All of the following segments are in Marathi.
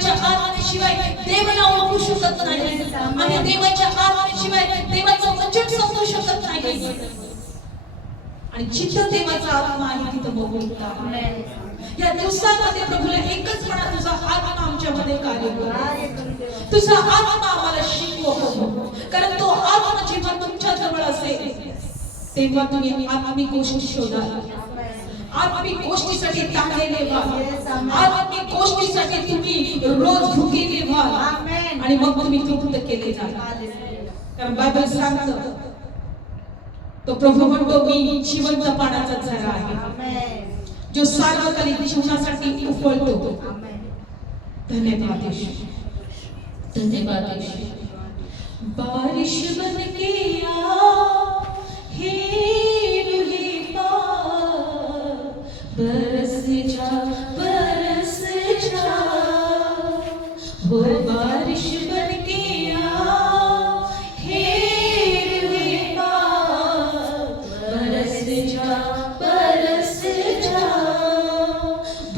देवाच्या आत्म्याशिवाय देवाला ओळखू शकत नाही. आम्ही देवाच्या आत्म्याशिवाय देवाचं वचन समजू शकत नाही. आणि जिथं देवाचा आत्मा आहे तिथं मोकळीक. या दिवसामध्ये प्रभूला एकच म्हणा, तुझा आत्मा आमच्यामध्ये कार्य कर, तुझा आत्मा आम्हाला शिकव. कारण तो आत्मा जेव्हा तुमच्या जवळ असेल तेव्हा तुम्ही आत्मिक गोष्टी शोधाल, आत्मिक गोष्टीसाठी ताकलेले व्हाल, आत्मिक गोष्टीसाठी तुम्ही रोज भुकेले व्हाल आणि मग तुम्ही तृप्त केले जाल. कारण बायबल सांगतं, तो प्रभू म्हणतो मी जिवंत पाण्याचा झरा आहे जो सार्वकालिक जीवनासाठी उफळतो. धन्यवाद ईश्वर, धन्यवाद ईश्वर. बारिश बनके आ हे रुहे पार, बरस जा हो बारिश बनके आ हे रुहे पार, बरस जा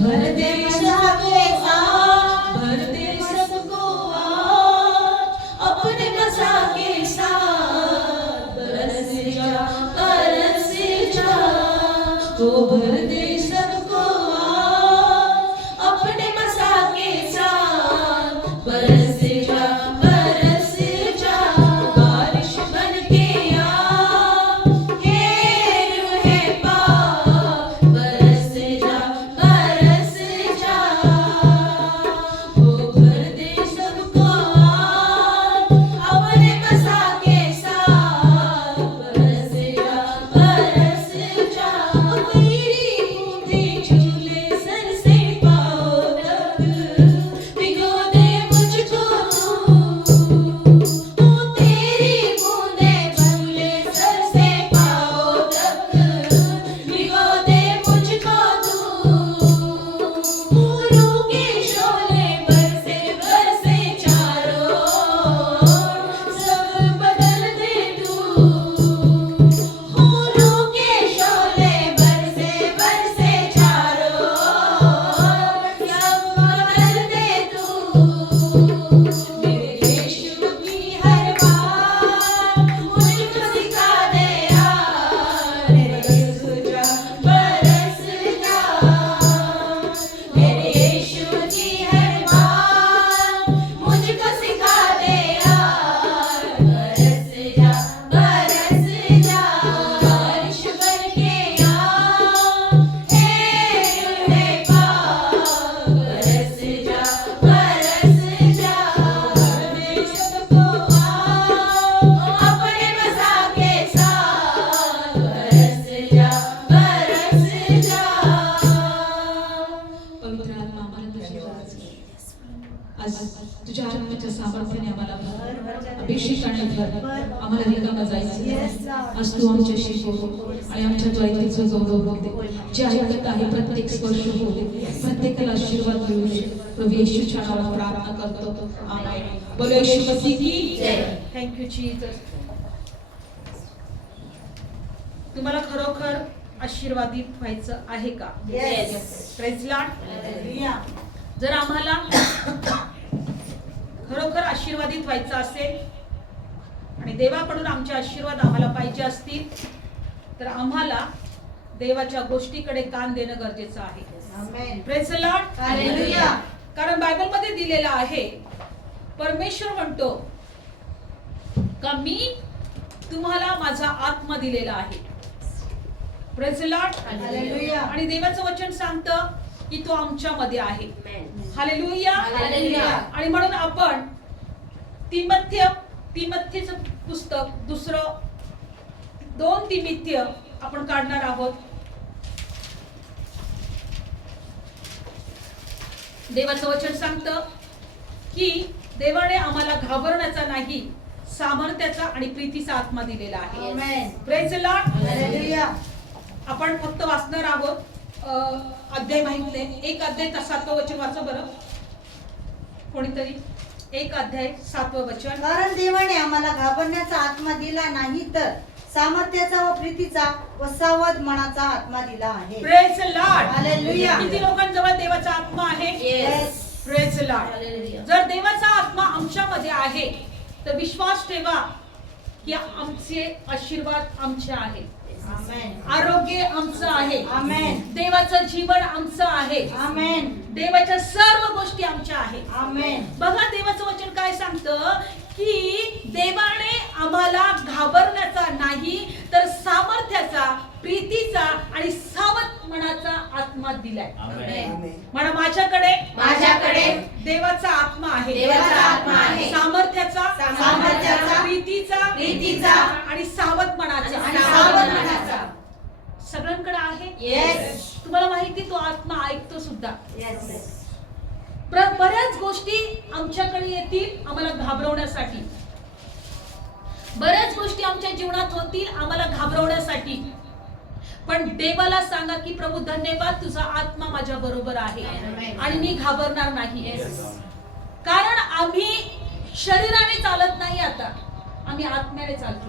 भर दे सबको आज, भर दे सबको आज अपने मज़ा के साथ, बरस जा ओ भर दे सबको आज अपने मज़ा के साथ, बरस जा बारिश बनके आ हे रुहे पार, बरस जा ओ भर दे सबको आज अपने मज़ा के साथ, बरस जा मेरी बूंदें झूले सर से पाँव तक, भिगो दे मुझको तू, तेरी बूंदें झूले सर से पाँव तक, भिगो दे मुझको तू, फूलों के शोले बरसे चारों ओर, सब बदल दे तू, फूलों के शोले बरसे चारों ओर, सब बदल दे तू. मेरे यीशु की हर बात मुझको सिखा दे यार, बरस जा मेरे यीशु की हर बात मुझको सिखा दे यार, बरस जा बारिश बनके आ हे रुहे पार, बरस जा भर दे सबको आज अपने मज़ा के साथ, बरस जा पवित्र आत्मा आम्हाला तुझी आज तुझ्या आत्म्याच्या सामर्थ्याने आम्हाला अभिषेकाने भर, आम्हाला रिकामा जायचं. आज तू आमच्याशी बोल आणि आमच्याद्वारे तुझं गौरव होऊ दे. जे ऐकत आहे प्रत्येक स्पर्श होऊ दे, प्रत्येकाला आशीर्वाद मिळू दे. प्रभू येशूच्या नावात प्रार्थना करतो, आमेन. बोलो येशू मसीह की जय. Thank you Jesus. तुम्हाला खरोखर आशीर्वादित व्हायचं आहे का? Praise Lord. जर आम्हाला खरोखर आशीर्वादित व्हायचं असेल आणि देवाकडून आमचे आशीर्वाद आम्हाला पाहिजे असतील तर आम्हाला देवाच्या गोष्टीकडे कान देणं गरजेचं आहे. Praise lord. हालेलुया. कारण बायबल मध्ये दिलेलं आहे, परमेश्वर म्हणतो का मी तुम्हाला माझा आत्मा दिलेला आहे. Praise lord. हालेलुया. आणि देवाचं वचन सांगतं की तो आमच्यामध्ये आहे. हालेलुया. आणि म्हणून आपण तिमोथेचं पुस्तक 2 तिमोथेय आपण काढणार आहोत. देवाचं वचन सांगतं की देवाने आम्हाला घाबरण्याचा नाही, सामर्थ्याचा आणि प्रीतीचा आत्मा दिलेला आहे. Praise lord. हालेलुया. आपण फक्त वाचणार आहोत. अध्याय माहित नाही, 1 अध्याय 7वं वचन वाचा बरं कोणीतरी. 1 अध्याय 7वं वचन. कारण देवाने आम्हाला घाबरण्याचा आत्मा दिला नाही तर सामर्थ्याचा व प्रीतीचा व सावध मनाचा आत्मा दिला आहे. Praise lord. हालेलुया. किती लोकांजवळ देवाचा आत्मा आहे? Yes. Praise the Lord. Hallelujah. जर देवाचा आत्मा आमच्यामध्ये आहे तर विश्वास ठेवा की आमचे आशीर्वाद आमचे आहे, आमेन. आरोग्य आमचं आहे, आमेन. देवाचं जीवन आमचं आहे, आमेन. देवाच्या सर्व गोष्टी आमच्या आहेत. आमेन. बघा देवाचं वचन काय सांगतं की देवाने आम्हाला घाबरण्याचा नाही तर सामर्थ्याचा, प्रीतीचा आणि सावध मनाचा आत्मा दिलाय. म्हणा माझ्याकडे देवाचा आत्मा आहे, देवाचा आत्मा आहे. सामर्थ्याचा, सामर्थ्याचा, प्रीतीचा आणि सावध मनाचा. सगळ्यांकडे आहे. Yes. तुम्हाला माहिती तो आत्मा ऐकतो सुद्धा. Yes. बऱ्याच गोष्टी आमच्याकडे येतील आम्हाला घाबरवण्यासाठी, बऱ्याच गोष्टी आमच्या जीवनात होतील आम्हाला घाबरवण्यासाठी, पण देवाला सांगा की प्रभू धन्यवाद, तुझा आत्मा माझ्या बरोबर आहे आणि मी घाबरणार नाही. कारण आम्ही शरीराने चालत नाही, आता आम्ही आत्म्याने चालतो.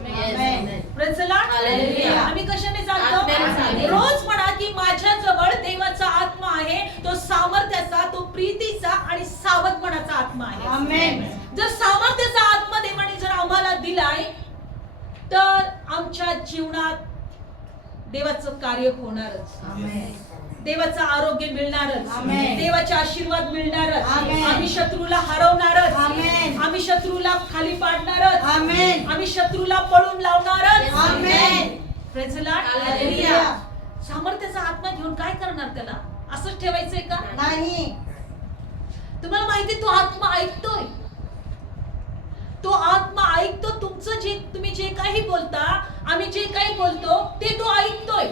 Praise the Lord. Hallelujah. आम्ही कशाने आत्म्याने चालतो? चालतो. रोज म्हणा की माझ्या जवळ देवाचा आत्मा आहे, तो सामर्थ्याचा, तो प्रीतीचा आणि सावधपणाचा आत्मा आहे. आमेन. जर सामर्थ्याचा आत्मा देवाने जर आम्हाला दिलाय तर आमच्या जीवनात देवाचं कार्य होणारच, आमेन. देवाचं आरोग्य मिळणारच, आमेन. देवाचे आशीर्वाद मिळणारच, आमेन. आम्ही शत्रूला हरवणारच, आमेन. आम्ही शत्रूला खाली पाडणारच, आमेन. आम्ही शत्रूला पळून लावणारच. आमेन. Praise the Lord. हालेलुया. सामर्थ्याचा आत्मा घेऊन काय करणार? त्याला असंच ठेवायचंय का? नाही. तुम्हाला माहिती तो आत्मा ऐकतोय, तो आत्मा ऐकतो तुमचं जे तुम्ही जे काही बोलता, आम्ही जे काही बोलतो ते तो ऐकतोय.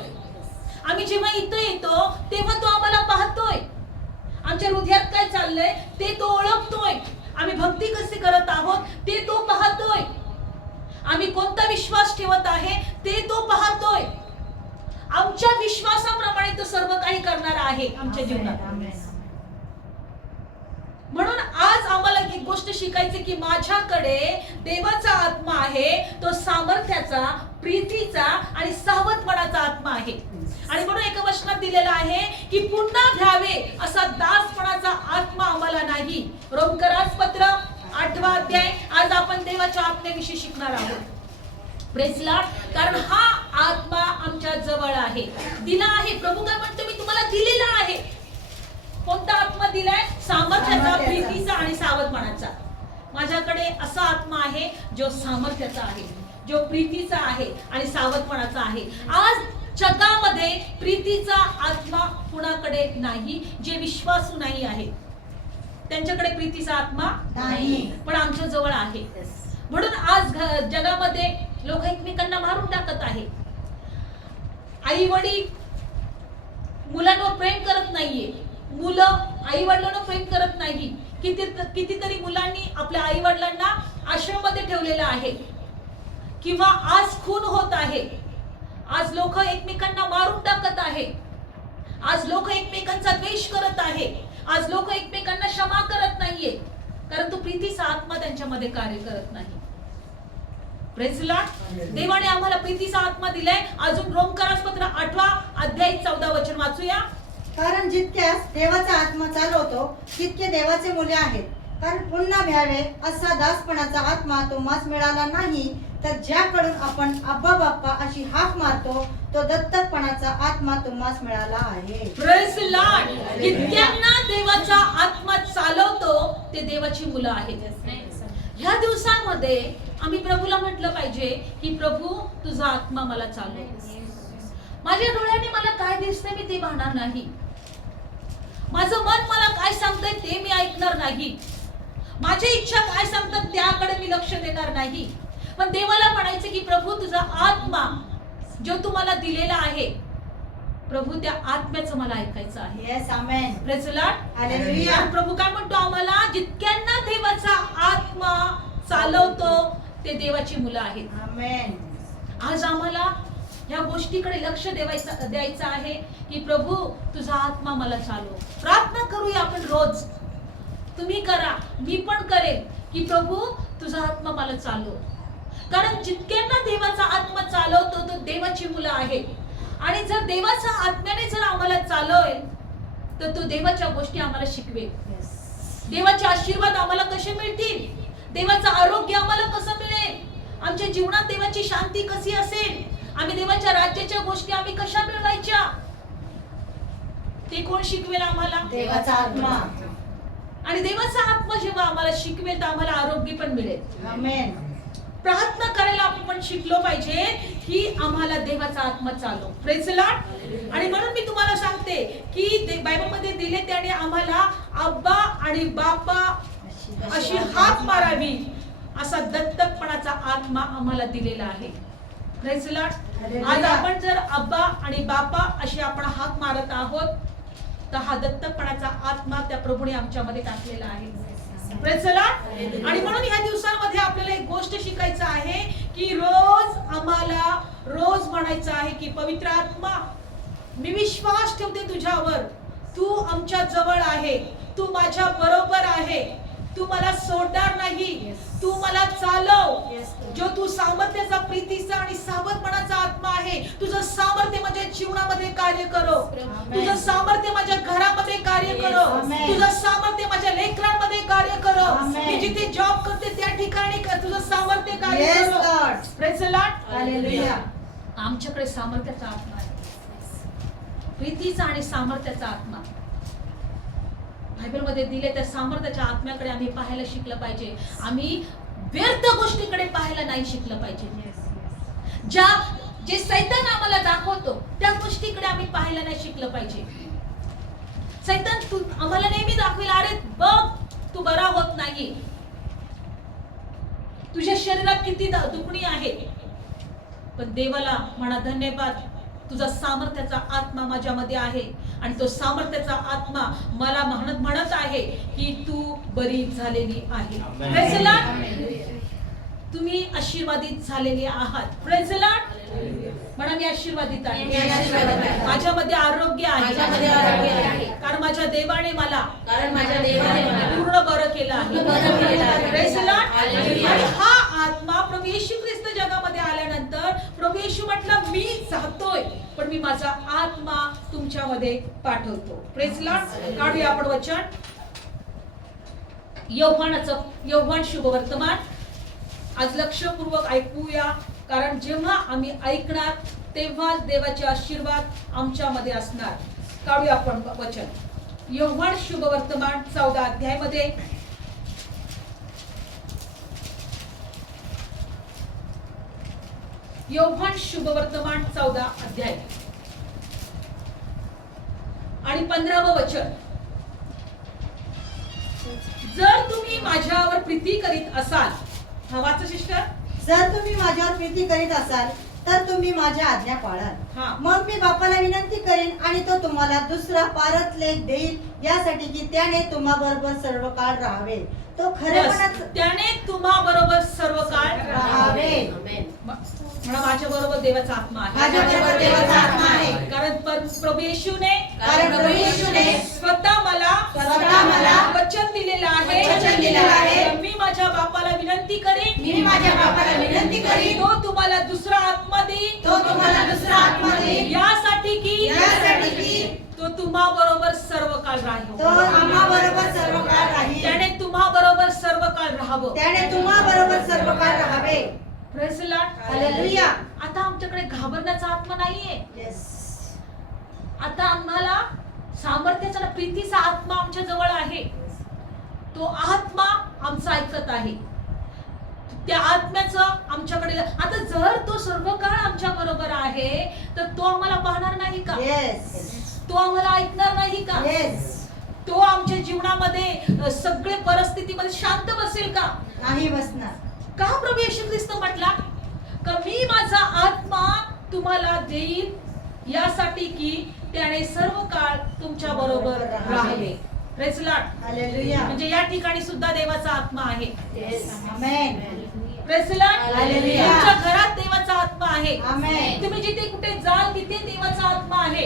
आम्ही जेव्हा इथं येतो तेव्हा तो आम्हाला पाहतोय, आमच्या हृदयात काय चाललंय ते तो ओळखतोय, आम्ही भक्ती कशी करत आहोत ते तो पाहतोय, आम्ही कोणता विश्वास ठेवत आहे ते तो पाहतोय. आमच्या विश्वासाप्रमाणे तो सर्व काही करणार आहे आमच्या जीवनात. आमेन. म्हणून आज आम्हाला एक गोष्ट शिकायची की माझ्याकडे देवाचा आत्मा आहे, तो सामर्थ्याचा, प्रीतीचा आणि सावधपणाचा आत्मा आहे. आणि म्हणून एका वचनात दिलेला आहे की पुन्हा घ्यावे असा दासपणाचा आत्मा आम्हाला नाही. रोमकरास पत्र 8वा अध्याय. आज आपण देवाच्या आत्म्याविषयी शिकणार आहोत. Praise Lord. कारण हा आत्मा आमच्या जवळ आहे, दिला आहे. प्रभू काय म्हणतो? मी तुम्हाला दिलेला आहे. कोणता आत्मा दिलाय? सामर्थ्याचा, प्रीतीचा आणि सावधपणाचा. माझ्याकडे असा आत्मा आहे जो सामर्थ्याचा आहे, जो प्रीतीचा आहे आणि सावधपणाचा आहे. आज जगामध्ये प्रीतीचा आत्मा कुणाकडे नाही, जे विश्वासू नाही आहेत त्यांच्याकडे प्रीतीचा आत्मा नाही, पण आमच्या जवळ आहे. म्हणून आज जगामध्ये लोक एकमेकांना मारून टाकत आहे. आई वडील मुलांवर प्रेम करत नाहीये, मुलं आई वडिलांना प्रेम करत नाही. कितीतरी मुलांनी आपल्या आई वडिलांना आश्रममध्ये ठेवलेलं आहे, किंवा आज खून होत आहे. आज लोक एकमेकांना मारून टाकत आहे. आज लोक एकमेकांचा द्वेष करत आहे. आज लोक एकमेकांना क्षमा करत नाहीये, कारण तो प्रीतीचा आत्मा त्यांच्यामध्ये कार्य करत नाही. Praise Lord. देवाने आम्हाला प्रीतीचा आत्मा दिलाय. अजून रोमकरास पत्र 8वा अध्याय 14 वचन वाचूया. कारण जितक्यास देवाचा आत्मा चालवतो तितके देवाचे मुले आहेत. कारण पुन्हा घ्यावे असा दासपणाचा आत्मा तुम्हास मिळाला नाही, तर ज्याकडून आपण अब्बा बाप्पा अशी हाक मारतो तो दत्तकपणाचा आत्मा तुम्हास मिळाला आहे. Praise Lord. जितक्यांना देवाचा आत्मा चालवतो ते देवाची मुलं आहेत. ह्या दिवसांमध्ये आम्ही प्रभूला म्हटलं पाहिजे की प्रभू तुझा आत्मा मला चालव. माझ्या डोळ्याने मला काय दिसतंय मी ते पाहणार नाही, माझं मन मला काय सांगतंय ते मी ऐकणार नाही, माझी इच्छा काय सांगतात त्याकडे मी लक्ष देणार नाही. पण देवाला म्हणायचं की प्रभू तुझा आत्मा जो तू मला दिलेला आहे, प्रभू त्या आत्म्याचं मला ऐकायचं आहे. Yes. Amen. Praise lord. Hallelujah. आणि प्रभू काय म्हणतो आम्हाला? जितक्यांना देवाचा आत्मा चालवतो ते देवाची मुलं आहेत. आमेन. आज आम्हाला या गोष्टीकडे लक्ष द्यायचं आहे की प्रभू तुझा आत्मा मला चालव. प्रार्थना करूया आपण रोज. तुम्ही करा, मी पण करेन की प्रभू तुझा आत्मा मला चालव. कारण जितक्यांना देवाचा आत्मा चालवतो तो देवाची मुलं आहेत. आणि जर देवाचा आत्म्याने जर आम्हाला चालवेल तर तो देवाच्या गोष्टी आम्हाला शिकवेल. देवाचे आशीर्वाद आम्हाला कसे मिळतील? देवाचं आरोग्य आम्हाला कसं मिळेल? आमच्या जीवनात देवाची शांती कशी असेल? आम्ही देवाच्या राज्याच्या गोष्टी आम्ही कशा मिळवायच्या? ते कोण शिकवेल आम्हाला? देवाचा आत्मा. आणि देवाचा आत्मा जेव्हा आम्हाला शिकवेल तर आम्हाला आरोग्य पण मिळेल. आमेन. प्रार्थना करायला आपण शिकलो पाहिजे की आम्हाला देवाचा आत्मा चालव. Praise the Lord. आणि म्हणून मी तुम्हाला सांगते की बायबलमध्ये दिले त्याने आम्हाला अब्बा आणि बापा अशी हाक मारावी असा दत्तकपणाचा आत्मा आम्हाला दिलेला आहे. Praise the Lord. आज आपण जर अब्बा आणि बापा अशी आपण हाक मारत आहोत तर हा दत्तकपणाचा आत्मा त्या प्रभूने आमच्यामध्ये टाकलेला आहे. Praise the Lord. आणि म्हणून ह्या दिवसांमध्ये आपल्याला एक गोष्ट शिकायचं आहे की आम्हाला रोज म्हणायचं आहे की पवित्र आत्मा, मी विश्वास ठेवते तुझ्यावर. तू आमच्या जवळ आहे, तू माझ्या बरोबर आहे, तू मला सोडणार नाही, तू मला चालव. जो तू सामर्थ्याचा, प्रीतीचा आणि सावधपणाचा आत्मा आहे, तुझं सामर्थ्य माझ्या जीवनामध्ये कार्य करो, तुझं सामर्थ्य माझ्या घरामध्ये कार्य करो, तुझं सामर्थ्य माझ्या लेकरांमध्ये कार्य करो. मी जिथे जॉब करते त्या ठिकाणी तुझं सामर्थ्य कार्य करो. Praise the lord. हालेलुया. आमच्याकडे सामर्थ्याचा आत्मा आहे, प्रीतीचा आणि सामर्थ्याचा आत्मा बायबलमध्ये दिले. त्या सामर्थ्याच्या आत्म्याकडे आम्ही पाहायला शिकलं पाहिजे. आम्ही व्यर्थ गोष्टीकडे पाहायला नाही शिकलं पाहिजे. जे सैतान आम्हाला दाखवतो त्या गोष्टीकडे आम्ही पाहायला नाही शिकलं पाहिजे. सैतान तू आम्हाला नेहमी दाखवेल, अरे बघ तू बरा होत नाही, तुझ्या शरीरात किती दुखणी आहे. पण देवाला म्हणा धन्यवाद, तुझा सामर्थ्याचा आत्मा माझ्यामध्ये आहे आणि तो सामर्थ्याचा आत्मा मला म्हणत आहे की तू बरी झालेली आहे. Praise the Lord. तुम्ही आशीर्वादित झालेले आहात. Praise the Lord. म्हणा मी आशीर्वादित आहे, माझ्यामध्ये आरोग्य आहे, कारण माझ्या देवाने मला पूर्ण बरं केलं आहे. Praise the Lord. आणि हा आत्मा प्रभू येशू ख्रिस्त जगामध्ये आल्यानंतर प्रभू येशू म्हटलं मी जातोय पण मी माझा आत्मा तुमच्यामध्ये पाठवतो. Praise the Lord. काढूया आपण वचन योहान शुभ वर्तमान. आज लक्षपूर्वक ऐकूया, कारण जेव्हा आम्ही ऐकणार तेव्हाच देवाचे आशीर्वाद आमच्यामध्ये असणार. काढूया आपण वचन योहान शुभ वर्तमान 14 अध्यायामध्ये. योहान शुभ वर्तमान 14 अध्याय आणि 15व वचन. जर तुम्ही माझ्यावर प्रीती करीत असाल, हा वाचा सिस्टर. जर तुम्ही माझ्यावर प्रीती करीत असाल तर तुम्ही माझ्या आज्ञा हा. पाळाल. मग मी बापाला विनंती करीन आणि तो तुम्हाला दुसरा पारतलेख देईल, यासाठी की त्याने तुम्हा बरोबर सर्व काळ राहावे. तो खरेपणात त्याने तुम्हा बरोबर सर्व काळ राहावे. म्हणा माझ्या बरोबर देवाचा आत्मा आहे. माझ्या बरोबर देवाचा आत्मा आहे. कारण प्रभू येशूने स्वतः मला वचन दिलेलं आहे. मी माझ्या बापाला विनंती करीन, तो तुम्हाला दुसरा आत्मा देईल, यासाठी की तो तुम्हा बरोबर सर्व काळ राहील. त्याने तुम्हा बरोबर सर्व काळ राहावे. Praise the lord. हालेलुया. आता आमच्याकडे घाबरण्याचा आत्मा नाहीये. आता आम्हाला सामर्थ्याचा, प्रीतीचा आत्मा आमच्या जवळ आहे. तो आत्मा आमचा ऐकत आहे. त्या आत्म्याचं आमच्याकडे आता जर तो सर्व काळ आमच्या बरोबर आहे तर तो आम्हाला पाहणार नाही का? तो आम्हाला ऐकणार नाही का? तो आमच्या जीवनामध्ये सगळे परिस्थितीमध्ये शांत बसेल का? नाही बसणार. का प्रभू येशू ख्रिस्त म्हटला का मी माझा आत्मा तुम्हाला देईल, यासाठी की त्याने सर्व काळ तुमच्या बरोबर राहावे. Praise the lord. हालेलुया. म्हणजे या ठिकाणी सुद्धा देवाचा आत्मा आहे. Amen. Praise the lord. Hallelujah. तुमच्या घरात देवाचा आत्मा आहे. आमेन. तुम्ही जिथे कुठे जाल तिथे देवाचा आत्मा आहे.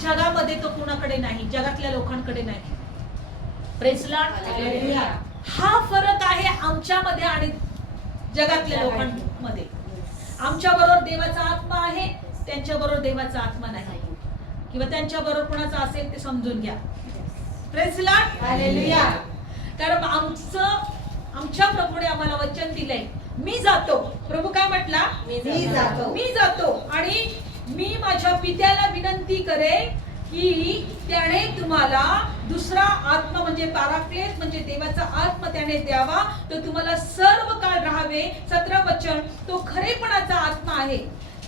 जगामध्ये तो कुणाकडे नाही, जगातल्या लोकांकडे नाही. Praise the lord. हालेलुया. हा फरक आहे आमच्यामध्ये आणि जगातल्या लोकांमध्ये. आमच्या बरोबर देवाचा आत्मा आहे, त्यांच्या बरोबर देवाचा आत्मा नाही, किंवा त्यांच्या बरोबर कोणाचा असेल ते समजून घ्या. Praise the lord. हालेलुया. कारण आमच्या प्रभूने आम्हाला वचन दिलंय, मी जातो. प्रभू काय म्हटला? मी जातो आणि मी माझ्या पित्याला विनंती करेन की त्याने तुम्हाला दुसरा आत्मा म्हणजे पॅराक्लेस म्हणजे देवाचा आत्मा त्याने द्यावा, तो तुम्हाला सर्व काळ राहावे. 17 वचन, तो खरेपणाचा आत्मा आहे.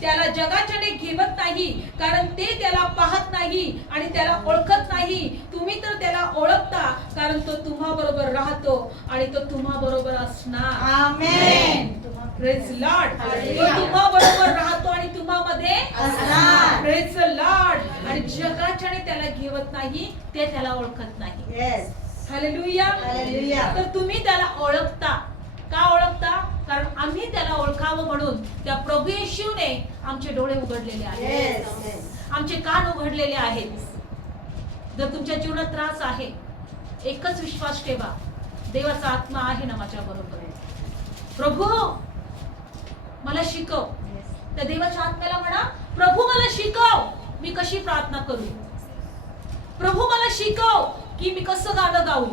त्याला जगाच्याने घेवत नाही, कारण ते त्याला पाहत नाही आणि त्याला ओळखत नाही. तुम्ही तर त्याला ओळखता, कारण तो तुम्हा बरोबर राहतो आणि तो तुम्हा बरोबर असणार. आमेन. Praise lord. तो तुम्हा बरोबर राहतो आणि तुम्हामध्ये असणार. Praise lord. आणि जगाच्याने त्याला घेवत नाही, ते त्याला ओळखत नाही. येस. हालेलुया. हालेलुया. तर तुम्ही त्याला ओळखता. का ओळखता? कारण आम्ही त्याला ओळखावं म्हणून त्या प्रभू येशूने आमचे डोळे उघडलेले आहेत, येस. आमचे कान उघडलेले आहेत. जर तुमच्या जीवनात त्रास आहे, एकच विश्वास ठेवा, देवाचा आत्मा आहे ना माझ्या बरोबर. प्रभू मला शिकव. त्या देवाच्या आत्म्याला म्हणा, प्रभू मला शिकव मी कशी प्रार्थना करू. प्रभू मला शिकव की मी कसं गाणं गाऊ.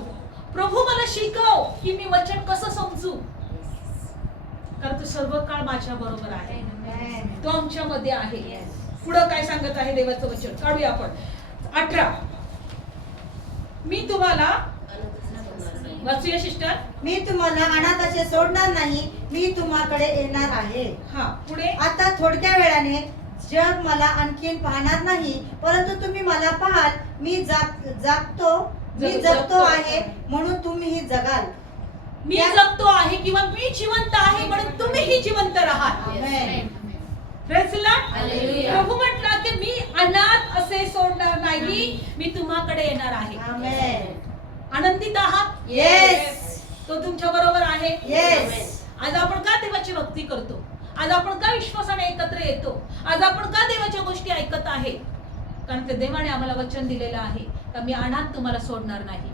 प्रभू मला शिकव की मी वचन कसं समजू. कारण तो सर्व काळ माझ्या बरोबर आहे, तो आमच्या मध्ये आहे. पुढं काय सांगत आहे देवाचं वचन? काढूया आपण 18. मी तुम्हाला वाचूया सिस्टर. मी तुम्हाला अनाथाचे सोडणार नाही, मी तुम्हाकडे येणार आहे. हा पुढे. आता थोडक्या वेळाने जग मला आणखीन पाहणार नाही, परंतु तुम्ही मला पाहाल. मी जगतो आहे म्हणून तुम्हीही जगाल. मी जगतो आहे किंवा मी जिवंत आहे म्हणून तुम्हीही जिवंत राहाल. आमेन. Praise Lord. प्रभू म्हटला की मी अनाथ असे सोडणार नाही, मी तुम्हाकडे येणार आहे. आमेन. आनंदित आहात? येस. तो तुमच्या बरोबर आहे. येस. आज आपण का देवाची भक्ती करतो? आज आपण का विश्वासाने एकत्र येतो? आज आपण का देवाच्या गोष्टी ऐकत आहे? कारण ते देवाने आम्हाला वचन दिलेलं आहे की मी अनाथ तुम्हाला सोडणार नाही.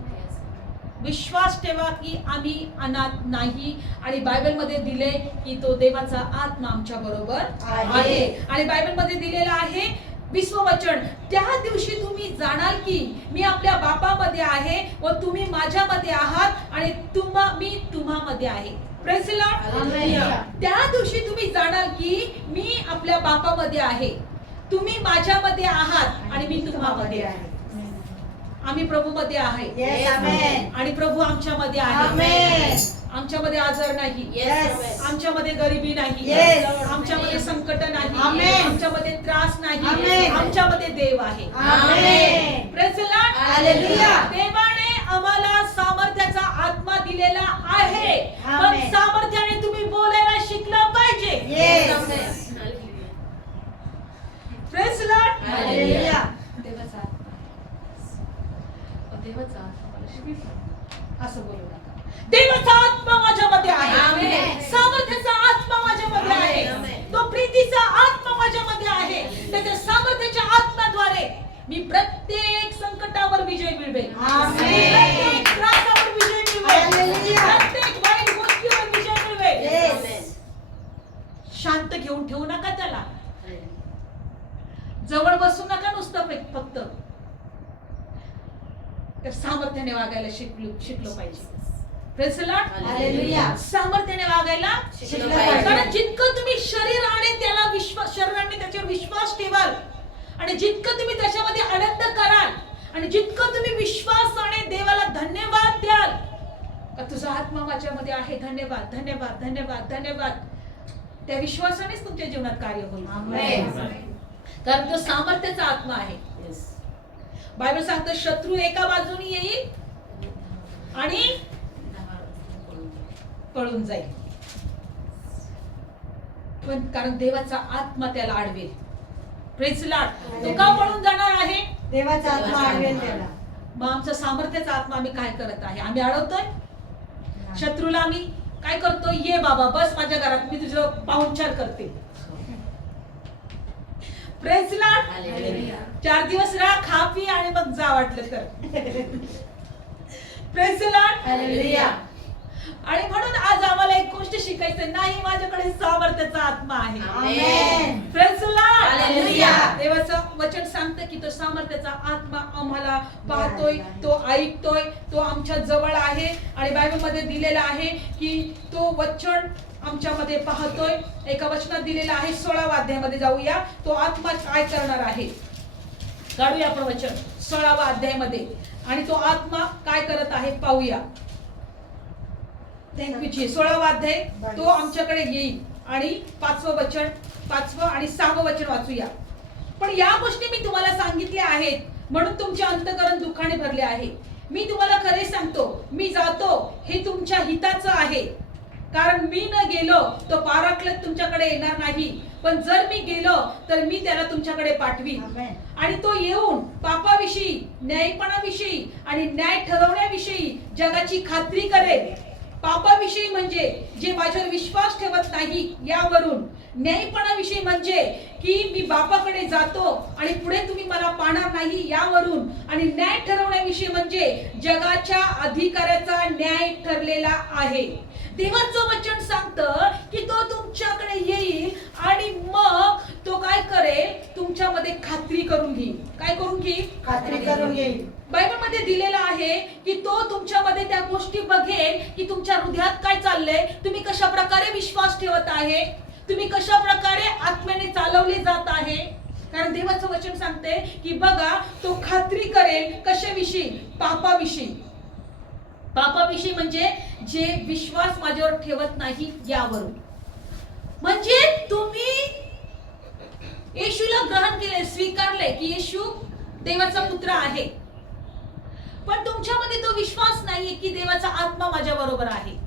विश्वास ठेवा की आम्ही अनाथ नाही. आणि बायबल मध्ये दिले की तो देवाचा आत्मा आमच्या बरोबर आहे. आणि बायबल मध्ये दिलेला आहे 20 वचन, त्या दिवशी तुम्ही जाणाल की मी आपल्या बापामध्ये आहे व तुम्ही माझ्यामध्ये आहात आणि मी तुम्हामध्ये आहे. Praise Lord. त्या दिवशी तुम्ही जाणाल की मी आपल्या बापामध्ये आहे, तुम्ही माझ्यामध्ये आहात आणि मी तुम्हामध्ये आहे. आम्ही प्रभू मध्ये आहे. येस. आमेन. आणि प्रभू आमच्यामध्ये आहे. आमेन. आमच्यामध्ये आजार नाही, येस. आमच्यामध्ये गरिबी नाही, येस. आमच्यामध्ये संकट नाही, आमेन. आमच्यामध्ये त्रास नाही, आमेन. आमच्यामध्ये देव आहे. आमेन. Praise lord. हालेलुया. देवाने आम्हाला सामर्थ्याचा आत्मा दिलेला आहे, पण आमेन. सामर्थ्याने तुम्ही बोलायला शिकलं पाहिजे. येस. Praise lord. हालेलुया. देवाचा आत्मा आहे. देवाचा आत्मा मला शिकव. असं बोलू नका. देवाचा आत्मा माझ्यामध्ये आहे. आमेन. सामर्थ्याचा आत्मा माझ्यामध्ये आहे. आमेन. तो प्रीतीचा आत्मा माझ्यामध्ये आहे. त्याच्या सामर्थ्याच्या आत्म्याद्वारे मी प्रत्येक संकटावर विजय मिळवेल. आमेन. प्रत्येक त्रासावर विजय मिळवेल. हालेलुया. प्रत्येक वाईट गोष्टीवर विजय मिळवेल. येस. शांत घेऊन ठेवू नका त्याला. जवळ बसू नका नुसतं फक्त. तर सामर्थ्याने वागायला शिकलो पाहिजे. Praise lord. हालेलुया. सामर्थ्याने वागायला शिकलो पाहिजे. कारण जितकं तुम्ही शरीराने त्याला शरीराने त्याच्यावर विश्वास ठेवाल आणि जितकं तुम्ही त्याच्यामध्ये आनंद कराल आणि जितकं तुम्ही विश्वासाने देवाला धन्यवाद द्याल का तुझा आत्मा माझ्यामध्ये आहे, धन्यवाद धन्यवाद धन्यवाद धन्यवाद, त्या विश्वासानेच तुमच्या जीवनात कार्य होईल. आमेन. कारण तो सामर्थ्याचा आत्मा आहे. बायबल सांगतं शत्रू एका बाजूने येईल आणि पळून जाईल, पण कारण देवाचा आत्मा त्याला अडवेल. Praise lord. तो का पळून जाणार आहे? देवाचा आत्मा आढळेल त्याला. मग आमचा सामर्थ्याचा आत्मा आम्ही काय करत आहे? आम्ही अडवतोय शत्रूला. आम्ही काय करतोय? ये बाबा बस माझ्या घरात, मी तुझं पाहुणचार करते. Praise Lord. 4 दिवस राहा, खा पी आणि मग जा वाटलं तर. Praise lord. हालेलुया. आणि म्हणून आज आम्हाला एक गोष्ट शिकायचं नाही, माझ्याकडे सामर्थ्याचा आत्मा आहे. आमेन. Praise the Lord. Hallelujah. देवाचं वचन सांगतं की तो सामर्थ्याचा आत्मा आम्हाला पाहतोय, तो ऐकतोय, तो आमच्या जवळ आहे. आणि बायबलमध्ये दिलेला आहे की तो वचन आमच्यामध्ये पाहतोय. एका वचनात दिलेला आहे 16व्या अध्यायामध्ये जाऊया. तो आत्मा काय करणार आहे, काढूया आपण वचन 16व्या अध्यायामध्ये. आणि तो आत्मा काय करत आहे पाहूया. थँक्यू जी. 16वा अध्याय तो आमच्याकडे येईल आणि 5वं वचन, 5वं आणि 6वं वचन वाचूया. पण या गोष्टी मी तुम्हाला सांगितल्या आहेत म्हणून तुमचे अंतःकरण दुःखाने भरले आहे. मी तुम्हाला खरे सांगतो, मी जातो हे तुमच्या हिताचं आहे. कारण मी न गेलो तो पाराक्लेत तुमच्याकडे येणार नाही, पण जर मी गेलो तर मी त्याला तुमच्याकडे पाठवीन. आमेन. आणि तो येऊन पापाविषयी, न्यायपणाविषयी आणि न्याय ठरवण्याविषयी जगाची खात्री करेल. पापाविषयी म्हणजे जे माझ्यावर विश्वास ठेवत नाही यावरून, न्यायपणाविषयी म्हणजे की मी बापाकडे जातो आणि पुढे तुम्ही मला पाहणार नाही यावरून, आणि न्याय ठरवण्याविषयी म्हणजे जगाच्या अधिकाऱ्याचा न्याय ठरलेला आहे. देवाचं वचन सांगतं की तो तुमच्याकडे येईल आणि मग तो काय करेल, तुमच्यामध्ये खात्री करून घेईल. काय करून घेईल? खात्री करून घेईल. बायबलमध्ये दिलेला आहे की तो तुमच्यामध्ये त्या गोष्टी बघेल की तुमच्या हृदयात काय चाललंय, तुम्ही कशा प्रकारे विश्वास ठेवत आहे, तुम्ही कशा प्रकारे आत्म्याने चालवले जात आहे. कारण देवाचं वचन सांगते की बघा तो खात्री करेल कशाविषयी, पापाविषयी. पापाविषयी म्हणजे जे विश्वास माझ्यावर ठेवत नाही यावरून. म्हणजे तुम्ही येशूला ग्रहण केले, स्वीकारले की येशू देवाचा पुत्र आहे, पण तुमच्यामध्ये तो विश्वास नाहीये की देवाचा आत्मा माझ्या बरोबर आहे.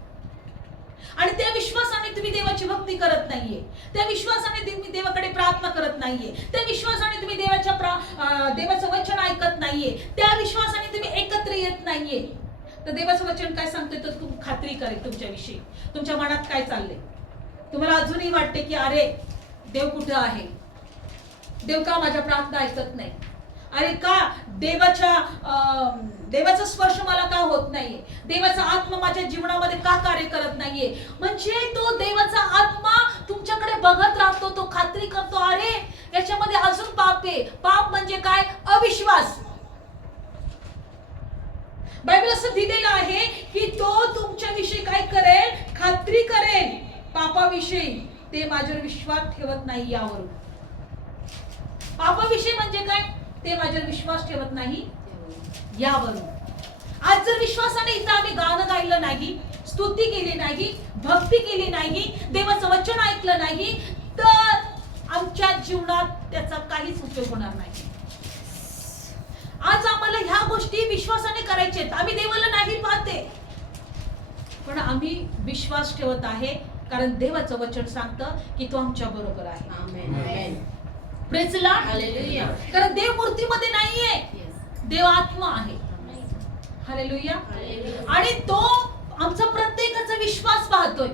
आणि त्या विश्वासाने तुम्ही देवाची भक्ती करत नाहीये, त्या विश्वासाने तुम्ही देवाकडे प्रार्थना करत नाहीये, त्या विश्वासाने तुम्ही देवाचं वचन ऐकत नाहीये, त्या विश्वासाने तुम्ही एकत्र येत नाहीये. तर देवाचं वचन काय सांगतोय, तर तू खात्री करेल तुमच्याविषयी, तुमच्या मनात काय चाललंय. तुम्हाला अजूनही वाटते की अरे देव कुठं आहे, देव का माझ्या प्रार्थना ऐकत नाही, अरे का देवाचा स्पर्श मला का होत नाहीये, देवाचा आत्मा माझ्या जीवनामध्ये का कार्य करत नाहीये. म्हणजे तो देवाचा आत्मा तुमच्याकडे बघत राहतो, तो खात्री करतो अरे याच्यामध्ये अजून पाप आहे. पाप म्हणजे काय? अविश्वास. बायबल असं दिलेलं आहे की तो तुमच्याविषयी काय करेल, खात्री करेल पापाविषयी, ते माझ्यावर विश्वास ठेवत नाही यावरून. पापाविषयी म्हणजे काय, ते माझ्यावर विश्वास ठेवत नाही यावरून. आज जर विश्वासाने इथं आम्ही गाणं गायलं नाही, स्तुती केली नाही, भक्ती केली नाही, देवाचं वचन ऐकलं नाही, तर आमच्या जीवनात त्याचा काहीच उपयोग होणार नाही. आज आम्हाला ह्या गोष्टी विश्वासाने करायच्या आहेत. आम्ही देवाला नाही पाहते, पण आम्ही विश्वास ठेवत आहे कारण देवाचं वचन सांगतं की तो आमच्या बरोबर आहे. Amen. Praise the lord. Hallelujah. कारण देव मूर्तीमध्ये नाहीये, देव आत्मा आहे. हालेलुया. हालेलुया. आणि तो आमचा प्रत्येकाचा विश्वास पाहतोय,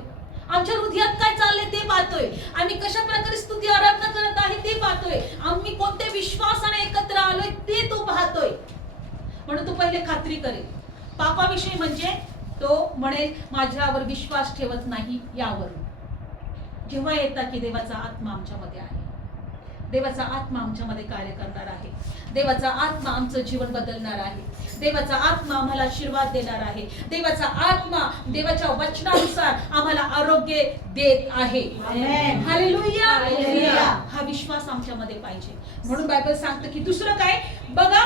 आमच्या हृदयात काय चाललंय ते पाहतोय, आम्ही कशा प्रकारे स्तुती आराधना करत आहे ते पाहतोय, आम्ही कोणत्या विश्वासाने एकत्र आलोय ते तो पाहतोय. म्हणून तो पहिले खात्री करेल. पापाविषयी म्हणजे तो म्हणेल माझ्यावर विश्वास ठेवत नाही यावरून. जेव्हा येतात की देवाचा आत्मा आमच्यामध्ये आहे, देवाचा आत्मा आमच्यामध्ये कार्य करणार आहे, देवाचा आत्मा आमचं जीवन बदलणार आहे, देवाचा आत्मा आम्हाला आशीर्वाद देणार आहे, देवाचा आत्मा देवाच्या वचनानुसार आम्हाला आरोग्य देत आहे. आमेन. हालेलुया. हालेलुया. हा विश्वास आमच्यामध्ये पाहिजे. म्हणून बायबल सांगतं की दुसरं काय, बघा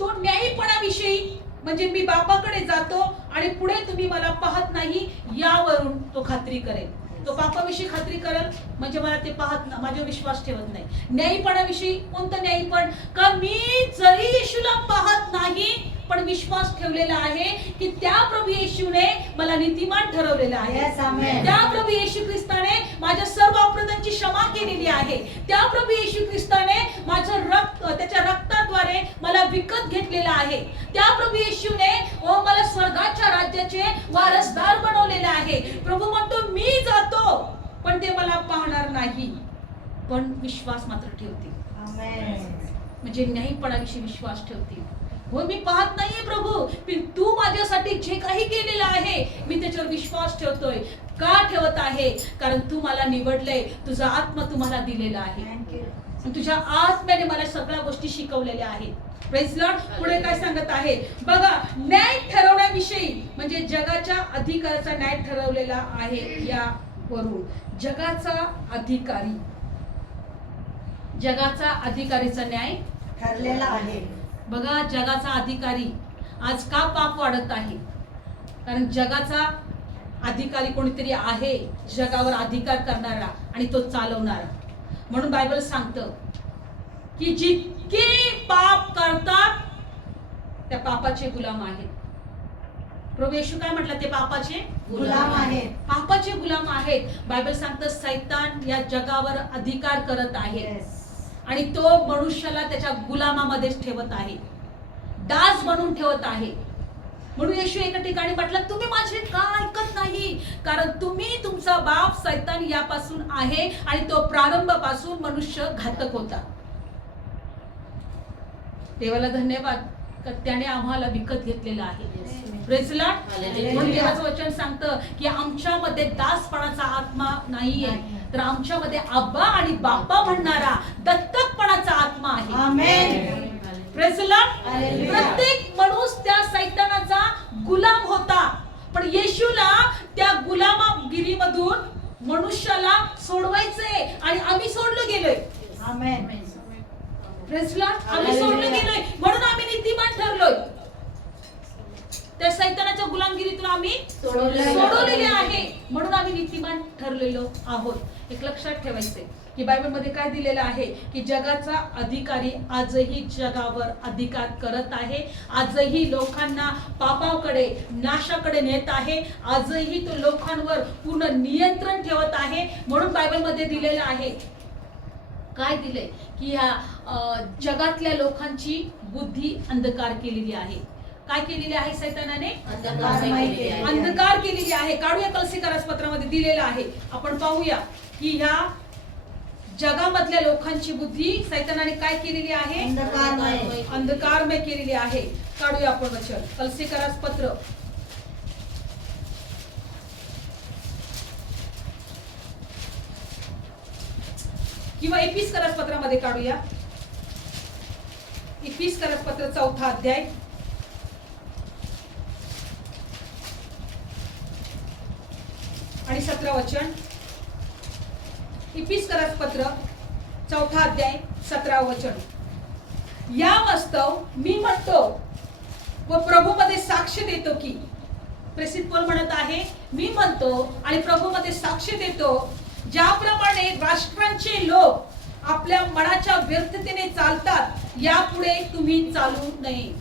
तो न्यायीपणाविषयी म्हणजे मी बापाकडे जातो आणि पुढे तुम्ही मला पाहत नाही यावरून तो खात्री करेल. तो पापाविषयी खात्री करेल म्हणजे मला ते पाहत ना, माझ्यावर विश्वास ठेवत नाही. न्यायीपणाविषयी कोणतं न्यायीपण, का मी जरी येशूला पाहत नाही पण विश्वास ठेवलेला आहे की त्या प्रभू येशूने मला नीतिमान ठरवलेलं आहे. Yes, amen. त्या प्रभू येशू ख्रिस्ताने माझ्या सर्व अपराधांची क्षमा केलेली आहे. त्या प्रभू येशू ख्रिस्ताने माझं रक्त, त्याच्या रक्ताद्वारे मला विकत घेतलेलं आहे. त्या प्रभू येशूने मला स्वर्गाच्या राज्याचे वारसदार बनवलेले आहे. प्रभू म्हणतो मी जातो पण ते मला पाहणार नाही, पण विश्वास मात्र ठेवतील. आमेन. म्हणजे न्यायीपणाविषयी विश्वास ठेवतील. हो मी पाहत नाहीये प्रभू, तू माझ्यासाठी जे काही केलेलं आहे मी त्याच्यावर विश्वास ठेवतोय. का ठेवत आहे? कारण तू मला निवडलंय, तुझा आत्मा तुम्हाला दिलेला आहे, आणि तुझ्या आत्म्याने मला सगळ्या गोष्टी शिकवलेल्या आहेत. Praise Lord. पुढे काय सांगत आहे बघा, न्याय ठरवण्याविषयी म्हणजे जगाच्या अधिकाराचा न्याय ठरवलेला आहे. यावरून जगाचा अधिकारी, जगाचा अधिकारीचा न्याय ठरलेला आहे. बघा, जगाचा अधिकारी आज का पाप वाढत आहे? कारण जगाचा अधिकारी कोणीतरी आहे, जगावर अधिकार करणारा आणि तो चालवणारा. म्हणून बायबल सांगतं की जितके पाप करतात त्या पापाचे गुलाम आहेत. प्रभू येशू काय म्हटलं? ते पापाचे गुलाम आहेत. पापाचे गुलाम आहेत. बायबल सांगतं सैतान या जगावर अधिकार करत आहे आणि तो मनुष्याला त्याच्या गुलामामध्येच ठेवत आहे, दास बनवून ठेवत आहे. म्हणून येशू एका ठिकाणी म्हटलं, तुम्ही माझे का ऐकत नाही? कारण तुम्ही तुमचा बाप सैतान यापासून आहे आणि तो प्रारंभापासून मनुष्य घातक होता. देवाला धन्यवाद का त्याने आम्हाला विकत घेतलेला आहे. Praise Lord. म्हणून देवाचं वचन सांगतं की आमच्यामध्ये दासपणाचा आत्मा नाहीये, तर आमच्यामध्ये आब्बा आणि बाप्पा म्हणणारा दत्तकपणाचा आत्मा आहे. आमेन. Praise lord. हालेलुया. प्रत्येक माणूस त्या सैतानाचा गुलाम होता, पण येशूला त्या गुलामगिरीमधून मनुष्याला सोडवायचंय आणि आम्ही सोडलो गेलोय. आमेन. Praise lord. आम्ही सोडलो गेलोय म्हणून आम्ही नीतिमान ठरलोय. त्या सैतानाच्या गुलामगिरीतून आम्ही सोडवलेले आहे म्हणून आम्ही नीतिमान ठरलेलो आहोत. एक लक्षात ठेवायचंय की बायबलमध्ये काय दिलेलं आहे की जगाचा अधिकारी आजही जगावर अधिकार करत आहे, आजही लोकांना पापाकडे, नाशाकडे नेत आहे, आजही तो लोकांवर पूर्ण नियंत्रण ठेवत आहे. म्हणून बायबलमध्ये दिलेलं आहे, काय दिले की ह्या जगातल्या लोकांची बुद्धी अंधकार केलेली आहे. काय केलेली आहे? सैतानाने अंधकार केलेली आहे. काढूया कलसीकरास पत्रामध्ये दिलेलं आहे. आपण पाहूया की ह्या जगामधल्या लोकांची बुद्धी सैतानाने काय केलेली आहे? अंधकारमय केलेली आहे. काढूया आपण वचन कलसीकरास पत्र किंवा एपिसकरास पत्रामध्ये काढूया. एपिसकरास पत्र 4था अध्याय आणि 17 वचन. एपिसकरास पत्र 4था अध्याय 17 वचन. या वास्तव मी म्हणतो व प्रभूमध्ये साक्ष देतो की, प्रेषित पौल म्हणत आहे, मी म्हणतो आणि प्रभूमध्ये साक्ष देतो, ज्याप्रमाणे राष्ट्रांचे लोक आपल्या मनाच्या व्यर्थतेने चालतात, यापुढे तुम्ही चालू नये.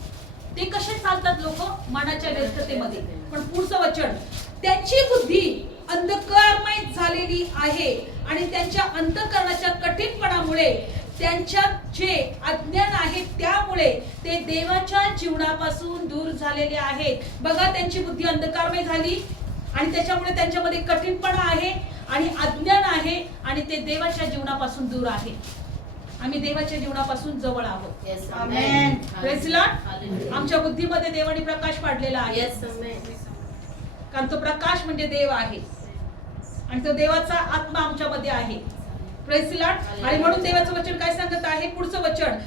ते कसे चालतात लोक? मनाच्या व्यर्थतेमध्ये. पण पुढचं वचन, त्यांची बुद्धी अंधकारमय झालेली आहे आणि त्यांच्या अंतःकरणाच्या कठीणपणामुळे, त्यांच्यात जे अज्ञान आहे त्यामुळे ते देवाच्या जीवनापासून दूर झालेले आहेत. बघा, त्यांची बुद्धी अंधकारमय झाली आणि त्याच्यामुळे त्यांच्यामध्ये कठीणपणा आहे आणि अज्ञान आहे आणि ते देवाच्या जीवनापासून दूर आहे. आम्ही देवाच्या जीवनापासून जवळ आहोत. आमेन. Praise lord. आमच्या बुद्धीमध्ये देवाने प्रकाश पाडलेला आहे, कारण तो प्रकाश म्हणजे देव आहे आणि तो देवाचा आत्मा आमच्यामध्ये आहे. Praise lord. आणि म्हणून देवाचं वचन काय सांगत आहे? पुढचं वचन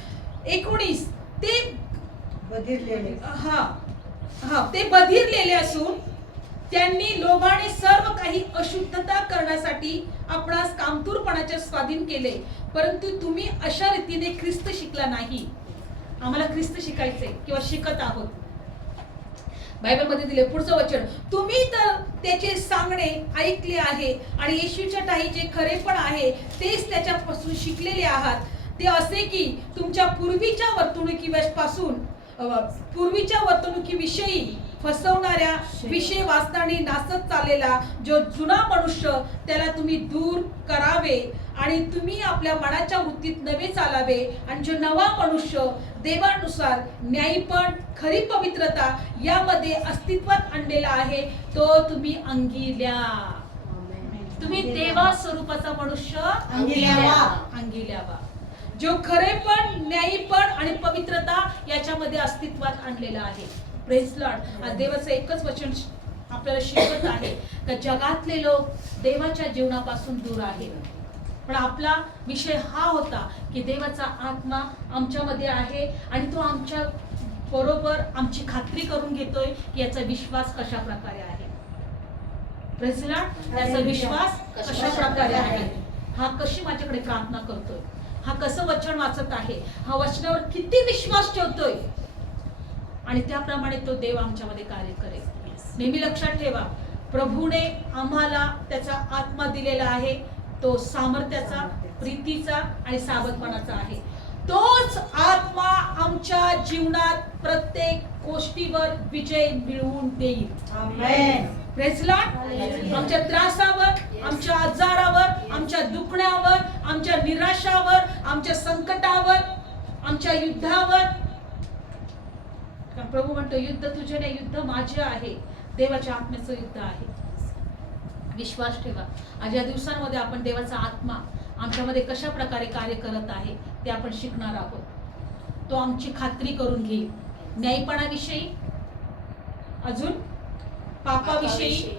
19, ते बधिरलेले. ते बधिरलेले असून त्यांनी लोभाने सर्व काही अशुद्धता करण्यासाठी आपणास कामतूरपणाचे स्वाधीन केले, परंतु तुम्ही अशा रीतीने ख्रिस्त शिकला नाही. आम्हाला ख्रिस्त शिकायचे किंवा शिकत आहोत. बायबलमध्ये दिले पुढचं वचन, तुम्ही तर त्याचे सांगणे ऐकले आहे आणि येशूच्या ठाई जे खरेपण आहे तेच त्याच्यापासून शिकलेले आहात. ते असे की तुमच्या पूर्वीच्या वर्तणुकीविषयी फसवणाऱ्या विषय वाचनाने नाचत चाललेला जो जुना मनुष्य, त्याला तुम्ही दूर करावे आणि तुम्ही आपल्या मनाच्या वृत्तीत नवे चालावे आणि जो नवा मनुष्य देवानुसार न्यायपण, खरी पवित्रता यामध्ये अस्तित्वात आणलेला आहे तो तुम्ही अंगी ल्या. तुम्ही देवा स्वरूपाचा मनुष्य अंगी ल्यावा, जो खरेपण, न्यायपण आणि पवित्रता याच्यामध्ये अस्तित्वात आणलेला आहे. Praise Lord. आज देवाचं एकच वचन आपल्याला शिकवत आहे का जगातले लोक देवाच्या जीवनापासून दूर आहेत. पण आपला विषय हा होता की देवाचा आत्मा आमच्यामध्ये आहे आणि तो आमच्या बरोबर आमची खात्री करून घेतोय की याचा विश्वास कशा प्रकारे आहे. Praise Lord. याचा विश्वास कशा प्रकारे आहे, हा कशी माझ्याकडे प्रार्थना करतोय, हा कसं वचन वाचत आहे, हा वचनावर किती विश्वास ठेवतोय आणि त्याप्रमाणे तो देव आमच्यामध्ये कार्य करेल. नेहमी लक्षात ठेवा, प्रभूने आम्हाला त्याचा आत्मा दिलेला आहे. तो सामर्थ्याचा, प्रीतीचा आणि सावधपणाचा आहे. तोच आत्मा आमच्या जीवनात प्रत्येक गोष्टीवर विजय मिळवून देईल. आमेन. Praise lord. आमच्या त्रासावर, आमच्या आजारावर, आमच्या दुखण्यावर, आमच्या निराशावर, आमच्या संकटावर, आमच्या युद्धावर, प्रभू म्हणतो युद्ध तुझे नाही, युद्ध माझे आहे. देवाच्या आत्म्याचं युद्ध आहे. विश्वास ठेवा. आज या दिवसांमध्ये आपण देवाचा आत्मा आमच्यामध्ये कशा प्रकारे कार्य करत आहे ते आपण शिकणार आहोत. तो आमची खात्री करून घेईल. न्यायपणाविषयी, अजून पापाविषयी,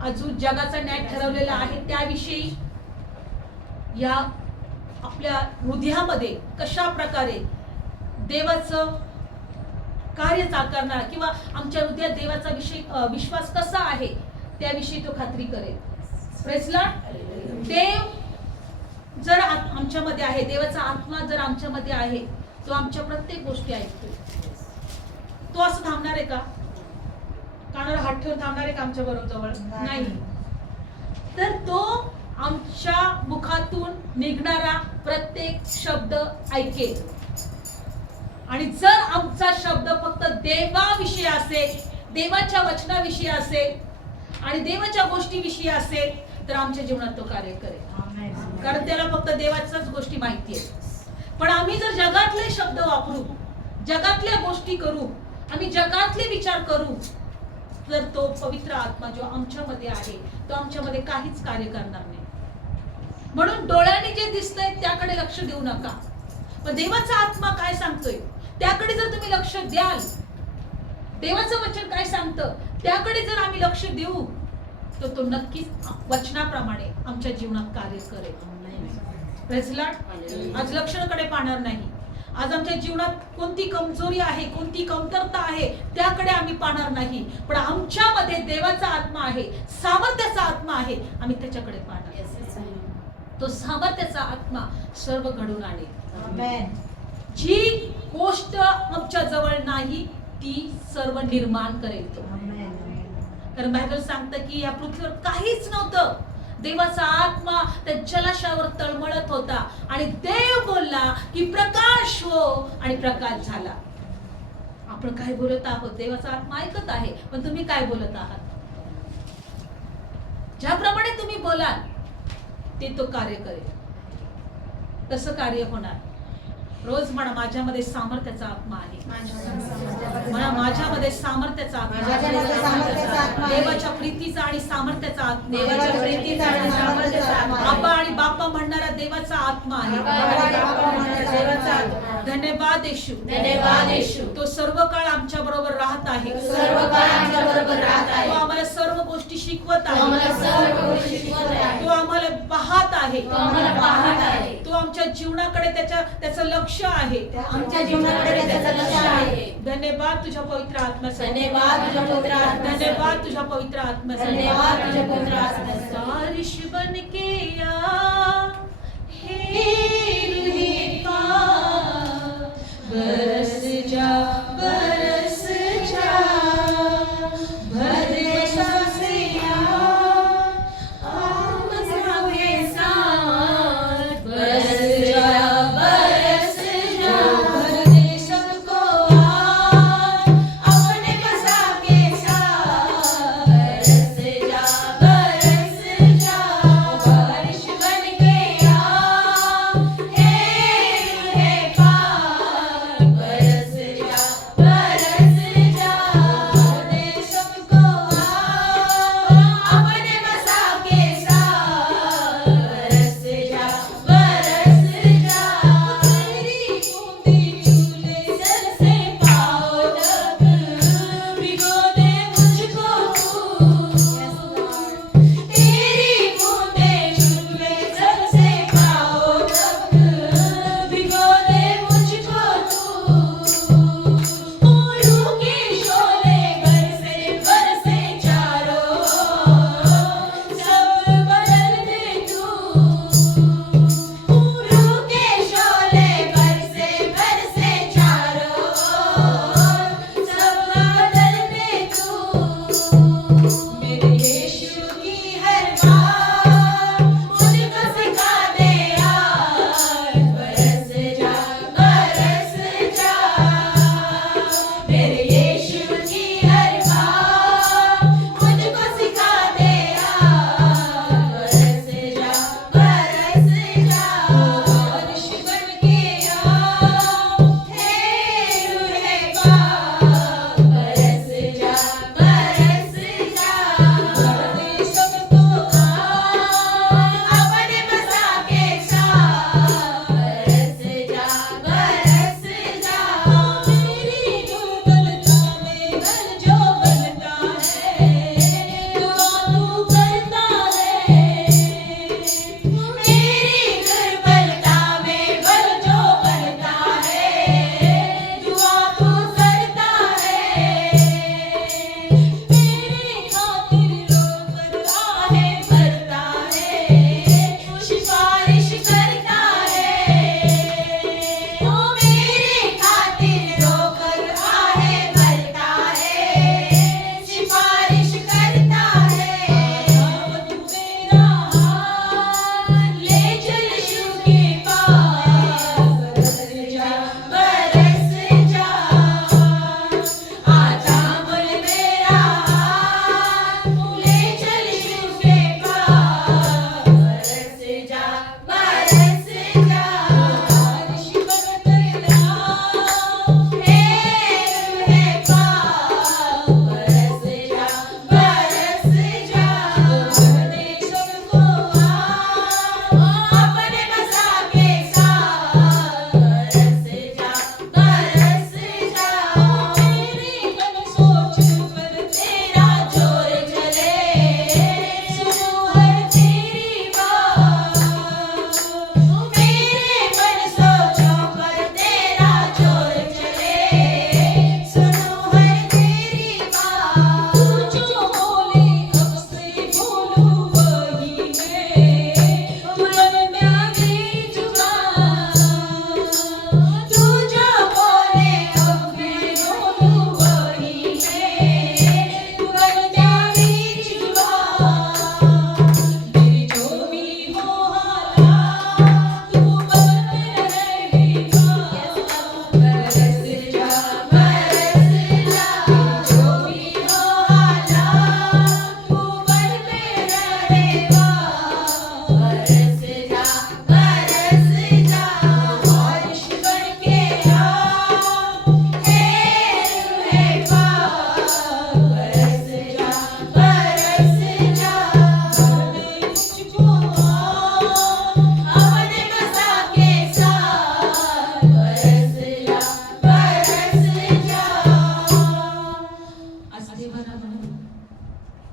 अजून जगाचा न्याय ठरवलेला आहे त्याविषयी, या आपल्या हृदयामध्ये कशा प्रकारे देवाचं कार्य करणार किंवा आमच्या हृदयात देवाचा विश्वास कसा आहे त्याविषयी तो खात्री करेल. Praise Lord. देव जर आमच्यामध्ये आहे, देवाचा आत्मा जर आमच्यामध्ये आहे, तो आमच्या प्रत्येक गोष्टी ऐकतो. तो असं थांबणार आहे का? कानावर हात ठेवून थांबणार आहे का आमच्या बरोबर जवळ? नाही. तर तो आमच्या मुखातून निघणारा प्रत्येक शब्द ऐकेल. आणि जर आमचा शब्द फक्त देवाविषयी असेल, देवाच्या वचनाविषयी असेल आणि देवाच्या गोष्टीविषयी असेल तर आमच्या जीवनात तो कार्य करेल. कारण त्याला फक्त देवाच्याच गोष्टी माहिती आहेत. पण आम्ही जर जगातले शब्द वापरू, जगातल्या गोष्टी करू, आम्ही जगातले विचार करू, तर तो पवित्र आत्मा जो आमच्यामध्ये आहे तो आमच्यामध्ये काहीच कार्य करणार नाही. म्हणून डोळ्याने जे दिसतंय त्याकडे लक्ष देऊ नका, पण देवाचा आत्मा काय सांगतोय त्याकडे जर तुम्ही लक्ष द्याल, देवाचं वचन काय सांगतं त्याकडे जर आम्ही लक्ष देऊ तर तो नक्कीच वचनाप्रमाणे आमच्या जीवनात कार्य करेल. Praise Lord. आज लक्षणाकडे पाहणार नाही. आज आमच्या जीवनात कोणती कमजोरी आहे, कोणती कमतरता आहे त्याकडे आम्ही पाहणार नाही, पण आमच्यामध्ये देवाचा आत्मा आहे, सामर्थ्याचा आत्मा आहे, आम्ही त्याच्याकडे पाहणार. तो सामर्थ्याचा आत्मा सर्व घडून आणेल. आमेन. जी गोष्ट आमच्या जवळ नाही ती सर्व निर्माण करेल तो. कारण बायबल सांगतं की या पृथ्वीवर काहीच नव्हतं, देवाचा आत्मा त्या जलाशयावर तळमळत होता आणि देव बोलला की प्रकाश हो आणि प्रकाश झाला. आपण काय बोलत आहोत? देवाचा आत्मा ऐकत आहे, पण तुम्ही काय बोलत आहात? ज्याप्रमाणे तुम्ही बोलाल ते तो कार्य करेल, तसं कार्य होणार. रोज म्हणा माझ्यामध्ये सामर्थ्याचा आत्मा आहे, म्हणा माझ्यामध्ये सामर्थ्याचा आत्मा आहे. देवाच्या प्रीतीचा आणि सामर्थ्याचा आत्मा, आबा आणि बापा म्हणणारा देवाचा आत्मा आहे. धन्यवाद येशू, धन्यवाद येशू. तो सर्व काळ आमच्या बरोबर राहत आहे, सर्व काळ आमच्या बरोबर राहत आहे. तो आम्हाला सर्व गोष्टी शिकवत आहे, तो आम्हाला पाहत आहे, तो आमच्या जीवनाकडे त्याचं लक्ष आहे, आमच्या जीवनाकडे त्याचं लक्ष आहे. धन्यवाद तुझ्या पवित्र आत्म्यासाठी, धन्यवाद तुझ्या पवित्र आत्म्यासाठी, धन्यवाद तुझ्या पवित्र आत्म्यासाठी, धन्यवाद तुझ्या पवित्र आत्म्यासाठी. बारिश बनके आ हे रूहे पाक, बरस जा बरस जा, भरे सांसे आ आमचे साथ, बरस जा बरस जा, भरे सबको आ अपने बसा के साथ, बरस जा बरस जा, बारिश बनके आ हे रूहे पाक, बरस जा बरस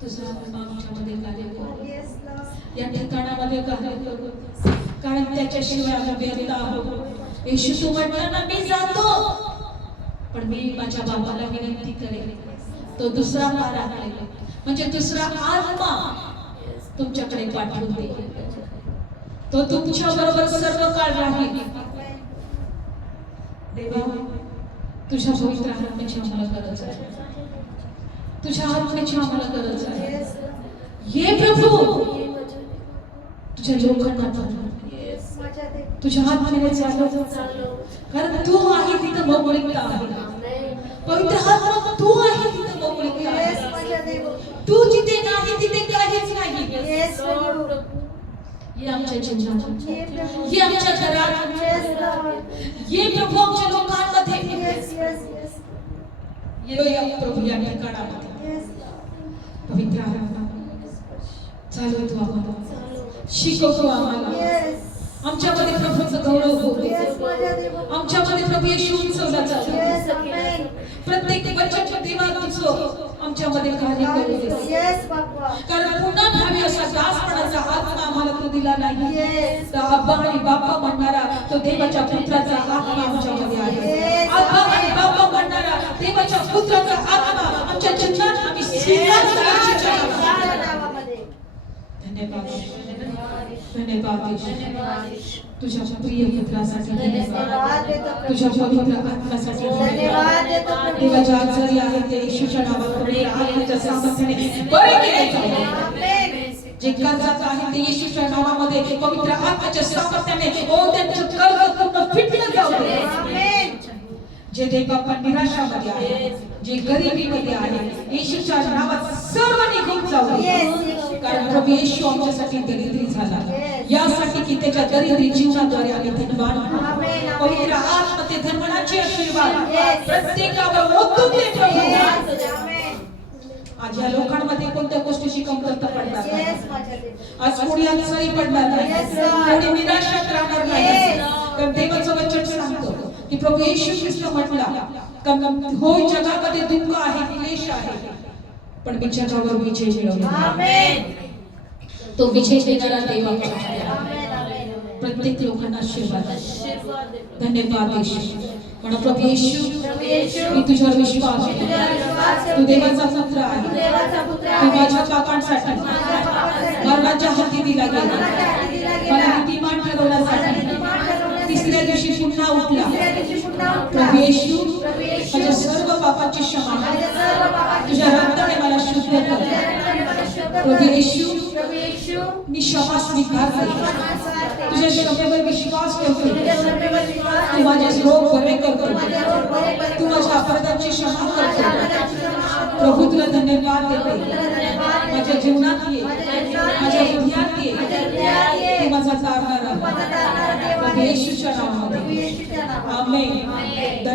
तुझा आत्मा आमच्यामध्ये कार्य करू, Yes, Lord. या ठिकाणामध्ये कार्य करू, कारण त्याच्याशिवाय आम्ही व्यर्थ आहोत. येशू तू म्हटलं ना, मी जातो पण मी माझ्या बाबाला विनंती करेन, तो दुसरा पार आणेल, म्हणजे दुसरा आत्मा तुमच्याकडे पाठवून देईल, तो तुमच्या बरोबर सर्व काळ राहील. देवा, तुझ्या पवित्र आत्म्याची आम्हाला गरज आहे, तुझ्या आत्म्याची आम्हाला गरज आहे. Yes, Lord. ये प्रभू, तुझ्या लोकांना चालव, माझ्या देवा. तुझ्या आत्म्याने चालव, कारण तू आहे तिथं मोकळीकता आहे. पवित्र आत्मा तू आहे तिथं मोकळीकता Yes, आहे. माझ्या देवा. तू जिथे नाही तिथे काहीच नाही. Yes, Lord. ये आमच्या जीवनात, ये प्रभू. ये आमच्या घरात, Yes, Lord. ये प्रभू आमच्या लोकांमध्ये, Yes, yes, yes. ये या प्रभू या ठिकाणामध्ये. Yes, Lord. पवित्र आत्मा चालव तू आम्हाला, शिकवतो आम्हाला, Yes. आमच्यामध्ये प्रभूचं गौरव होते, Yes, माझ्या देवा. आमच्यामध्ये प्रभू येशू उंचवला जातो. Yes, amen. प्रत्येक वचन देवा तुझं आमच्यामध्ये कार्य करू दे, Yes, बाप्पा. कारण पुन्हा भावी असा दासपणाचा आत्मा आम्हाला तू दिला नाही. Yes. तर आब्बा आणि बाप्पा म्हणणारा तो देवाच्या पुत्राचा आत्मा आमच्यामध्ये आहे. Yes. आब्बा आणि बाप्पा म्हणणारा देवाच्या पुत्राचा आत्मा आमच्या जीवनात आम्ही स्वीकार करायची आहे. माझ्या नावामध्ये. धन्यवाद, धन्यवाद येशू. तुझ्या प्रिय पुत्रासाठी धन्यवाद, धन्यवाद देतो प्रभू. तुझ्या पवित्र आत्म्यासाठी धन्यवाद देतो प्रभू. देवाच्या आजारी आहे ते येशूच्या नावात पवित्र आत्म्याच्या सामर्थ्याने बरे केले जावे. Amen. जे कर्जात आहे ते येशूच्या नावामध्ये पवित्र आत्म्याच्या सामर्थ्याने ओ त्यांचं कर्ज पूर्ण फिटलं जाऊ दे. Amen. जे देवबापा निराशामध्ये आहे, जे गरिबीमध्ये आहे, येशूच्या नावात सर्व निघून जाऊ दे. Yes, yes. कारण प्रभू येशू आमच्यासाठी दरिद्री झाला, यासाठी की त्याच्या दरिद्री जीवनाद्वारे आम्ही धनवान आहोत. Amen. पवित्र आत्मा ते धनवानाचे आशीर्वाद Yes. प्रत्येकावर ओतून दे प्रभू. Yes, amen. आज या लोकांमध्ये कोणत्या गोष्टीची कमतरता पडणार नाही. Yes, माझ्या देवा. आज कोणी आजारी पडणार नाही, Yes, Lord. कोणी निराशात राहणार नाही. Yes. तर देवाचं वचन सांगतो की प्रभू येशू ख्रिस्त म्हटला, होय जगामध्ये दुःख आहे, क्लेश आहे, पण मी जगावर विजय मिळवला. Amen. तो विजय देणारा देव आमच्याकडे आहे. Amen, amen. प्रत्येक लोकांना आशीर्वाद आहे. धन्यवाद येशू. म्हणा प्रभू येशू, मी तुझ्यावर विश्वास ठेवतो. तू देवाचा पुत्र आहे, देवाचा पुत्र तू आहे. माझ्या पापांसाठी माझ्या पापांसाठी मरणाच्या हाती दिला गेला, मरणाच्या हाती दिला गेला. मला नीतिमान ठरवण्यासाठी नीतिमान ठरवण्यासाठी तिसऱ्या दिवशी पुन्हा उठला. तिसऱ्या दिवशी पुन्हा उठला. प्रभू येशू, प्रभू येशू, माझ्या सर्व पापांची क्षमा माझ्या कर. सर्व पापांची तुझ्या रक्ताने मला शुद्ध कर. मला शुद्ध कर. प्रभू येशू, प्रभू येशू, मी क्षमा स्वीकारते, तुझ्या क्षमेवर विश्वास ठेवतो. तुझ्या सर्वेवर विश्वास तू माझे रोग बरे करतो, माझे रोग बरे करतो. तू माझ्या अपराधांची क्षमा माझ्या करतो. अपराधांची क्षमा करतो. प्रभू तुला धन्यवाद देते. तुला धन्यवाद देते. माझ्या जीवनात ये, माझ्या जीवनात माझ्या ये. हृदयात ये, माझ्या हृदयात ये. तू माझा तारणारा माझा तारणारा देव प्रभू आहे. येशूच्या प्रभू नावामध्ये येशूच्या नावात. आमेन. आमेन. धन्यवाद.